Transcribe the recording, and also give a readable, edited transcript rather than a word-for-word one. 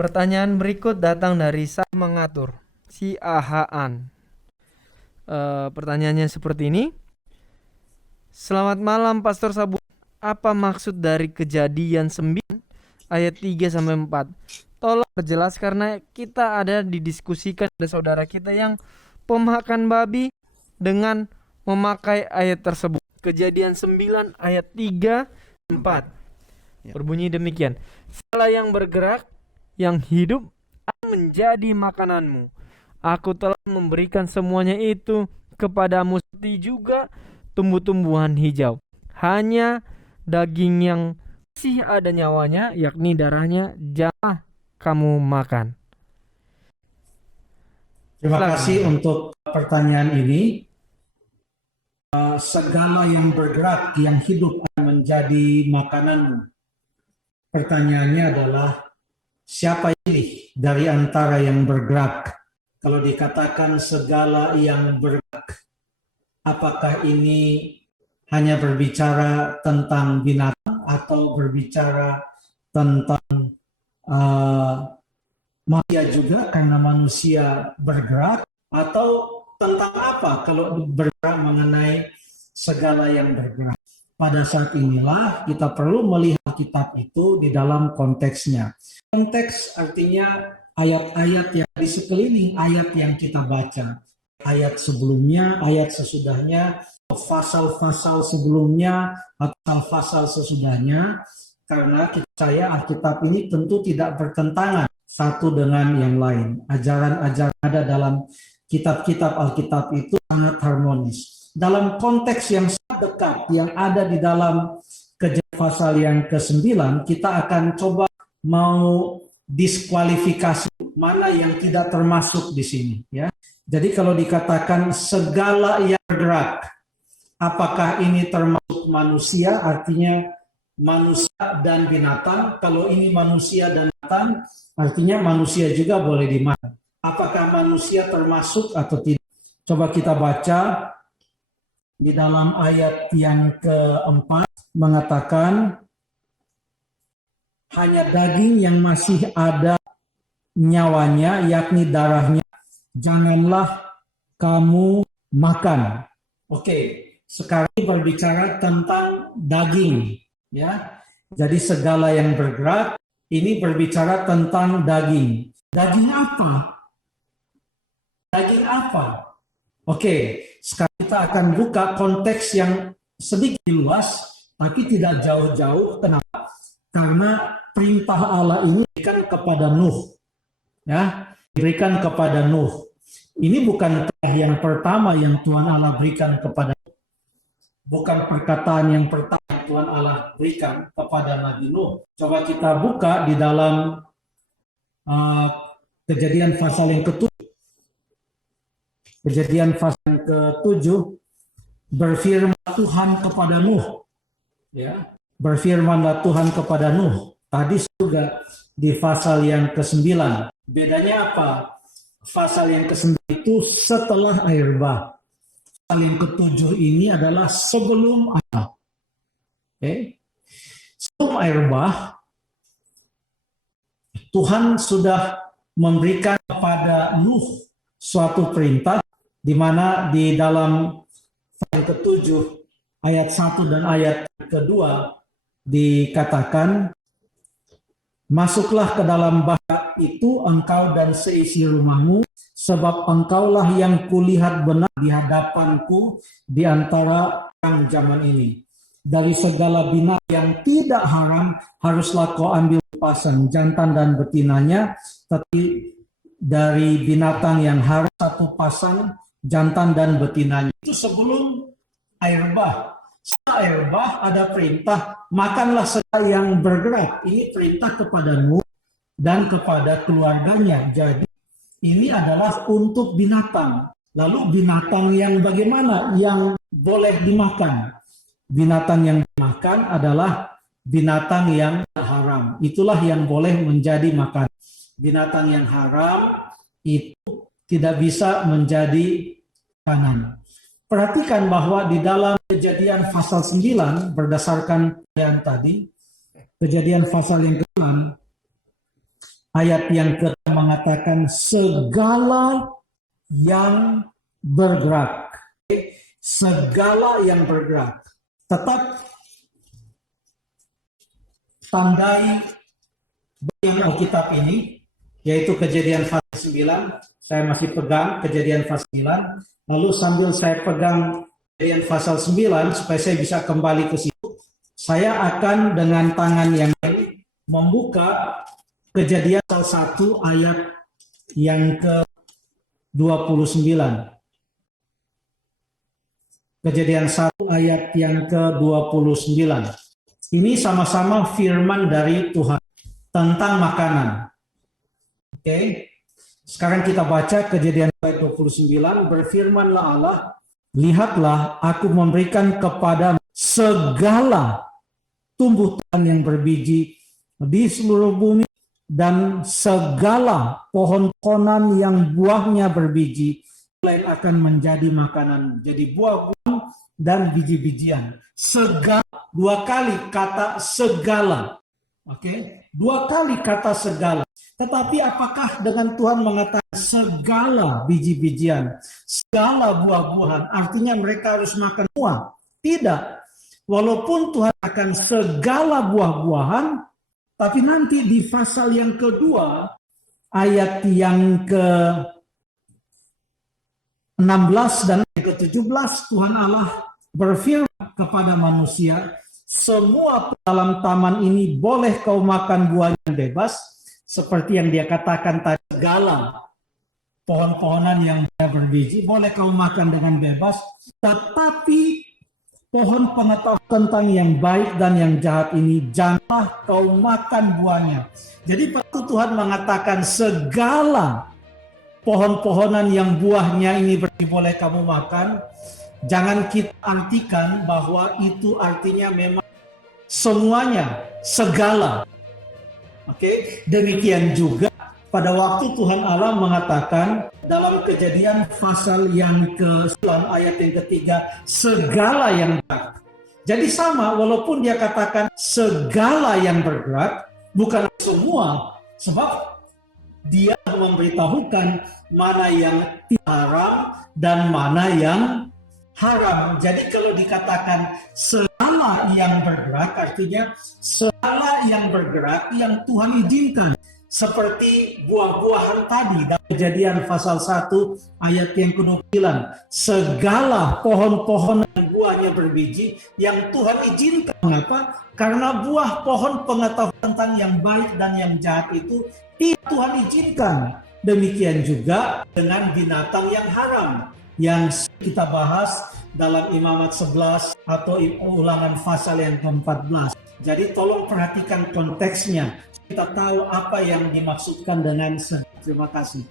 Pertanyaan berikut datang dari Sang Mengatur, si Ahaan. Pertanyaannya seperti ini. Selamat malam Pastor Sabu. Apa maksud dari Kejadian 9 ayat 3 sampai 4? Tolong perjelas karena kita ada didiskusikan ada saudara kita yang pemakan babi dengan memakai ayat tersebut. Kejadian 9 ayat 3 4. Berbunyi demikian. Segala yang bergerak, yang hidup akan menjadi makananmu. Aku telah memberikan semuanya itu kepadamu, seperti juga tumbuh-tumbuhan hijau. Hanya daging yang masih ada nyawanya, yakni darahnya, janganlah kamu makan. Terima kasih untuk pertanyaan ini. Segala yang bergerak, yang hidup akan menjadi makananmu. Pertanyaannya adalah, siapa pilih dari antara yang bergerak? Kalau dikatakan segala yang bergerak, apakah ini hanya berbicara tentang binatang atau berbicara tentang manusia juga karena manusia bergerak, atau tentang apa kalau bergerak mengenai segala yang bergerak? Pada saat inilah kita perlu melihat kitab itu di dalam konteksnya. Konteks artinya ayat-ayat yang di sekeliling ayat yang kita baca. Ayat sebelumnya, ayat sesudahnya, pasal-pasal sebelumnya, atau pasal sesudahnya. Karena kita percaya Alkitab ini tentu tidak bertentangan satu dengan yang lain. Ajaran-ajaran ada dalam kitab-kitab Alkitab itu sangat harmonis. Dalam konteks yang sangat dekat yang ada di dalam Kejadian pasal yang ke-9, kita akan coba mau diskualifikasi mana yang tidak termasuk di sini, ya. Jadi kalau dikatakan segala yang bergerak, apakah ini termasuk manusia? Artinya manusia dan binatang. Kalau ini manusia dan binatang, artinya manusia juga boleh dimakan. Apakah manusia termasuk atau tidak? Coba kita baca di dalam ayat yang keempat, mengatakan hanya daging yang masih ada nyawanya, yakni darahnya, janganlah kamu makan. Oke, sekarang berbicara tentang daging, ya. Jadi segala yang bergerak ini berbicara tentang daging. Daging apa? Daging apa? Oke, sekarang kita akan buka konteks yang sedikit luas, tapi tidak jauh-jauh. Kenapa? Karena perintah Allah ini diberikan kepada Nuh, ya, diberikan kepada Nuh. Ini bukan perintah yang pertama yang Tuhan Allah berikan kepada Nuh. Bukan perkataan yang pertama yang Tuhan Allah berikan kepada Nabi Nuh. Coba kita buka di dalam Kejadian pasal yang ke-7. Kejadian pasal yang ke-7, berfirman Tuhan kepada Nuh, ya. Berfirmanlah Tuhan kepada Nuh. Tadi juga di pasal yang ke-9. Bedanya apa? Pasal yang ke-9 itu setelah air bah. Pasal yang ke-7 ini adalah sebelum air. Sebelum air bah, Tuhan sudah memberikan kepada Nuh suatu perintah, di mana di dalam pasal yang ke-7 ayat 1 dan ayat kedua dikatakan, masuklah ke dalam bah itu engkau dan seisi rumahmu, sebab engkaulah yang kulihat benar di hadapanku di antara orang zaman ini. Dari segala binatang yang tidak haram haruslah kau ambil pasang, jantan dan betinanya, tetapi dari binatang yang haram satu pasang, jantan dan betinanya. Itu sebelum air bah. Setelah air bah ada perintah, makanlah segala yang bergerak. Ini perintah kepada Nuh dan kepada keluarganya. Jadi ini adalah untuk binatang. Lalu binatang yang bagaimana yang boleh dimakan? Binatang yang dimakan adalah binatang yang haram. Itulah yang boleh menjadi makan. Binatang yang haram itu tidak bisa menjadi makanan. Perhatikan bahwa di dalam Kejadian pasal 9, berdasarkan yang tadi, Kejadian pasal yang ke-9, ayat yang ke-6 mengatakan segala yang bergerak. Segala yang bergerak. Tetap tandai bagian Alkitab ini, yaitu Kejadian pasal 9. Saya masih pegang Kejadian pasal 9. Lalu sambil saya pegang Kejadian pasal 9, supaya saya bisa kembali ke situ, saya akan dengan tangan yang lain membuka Kejadian pasal 1 ayat yang ke-29. Kejadian 1 ayat yang ke-29. Ini sama-sama firman dari Tuhan tentang makanan. Oke. Sekarang kita baca Kejadian ayat 29. Berfirmanlah Allah, lihatlah aku memberikan kepada segala tumbuhan yang berbiji di seluruh bumi dan segala pohon-pohonan yang buahnya berbiji lain akan menjadi makanan, jadi buah-buahan dan biji-bijian. Segala, dua kali kata segala. Oke, dua kali kata segala. Tetapi apakah dengan Tuhan mengatakan segala biji-bijian, segala buah-buahan, artinya mereka harus makan buah? Tidak. Walaupun Tuhan akan segala buah-buahan, tapi nanti di pasal yang kedua, ayat yang ke-16 dan ke-17, Tuhan Allah berfirman kepada manusia, semua dalam taman ini boleh kau makan buahnya bebas, seperti yang dia katakan tadi, segala pohon-pohonan yang berbiji boleh kau makan dengan bebas, tetapi pohon pengetahuan tentang yang baik dan yang jahat ini janganlah kau makan buahnya. Jadi waktu Tuhan mengatakan segala pohon-pohonan yang buahnya ini boleh kamu makan, jangan kita artikan bahwa itu artinya memang semuanya, segala. Oke, demikian juga pada waktu Tuhan Allah mengatakan dalam Kejadian pasal yang ke-9 ayat yang ketiga, segala yang bergerak. Jadi sama, walaupun dia katakan segala yang bergerak, bukan semua, sebab dia memberitahukan mana yang haram dan mana yang haram. Jadi kalau dikatakan segala yang bergerak, artinya segala yang bergerak yang Tuhan izinkan. Seperti buah-buahan tadi dalam Kejadian pasal 1 ayat yang ke-9. Segala pohon-pohon yang buahnya berbiji yang Tuhan izinkan. Mengapa? Karena buah pohon pengetahuan tentang yang baik dan yang jahat itu tidak Tuhan izinkan. Demikian juga dengan binatang yang haram yang kita bahas dalam Imamat 11 atau Ulangan pasal yang ke-14. Jadi tolong perhatikan konteksnya. Kita tahu apa yang dimaksudkan dengan terima kasih.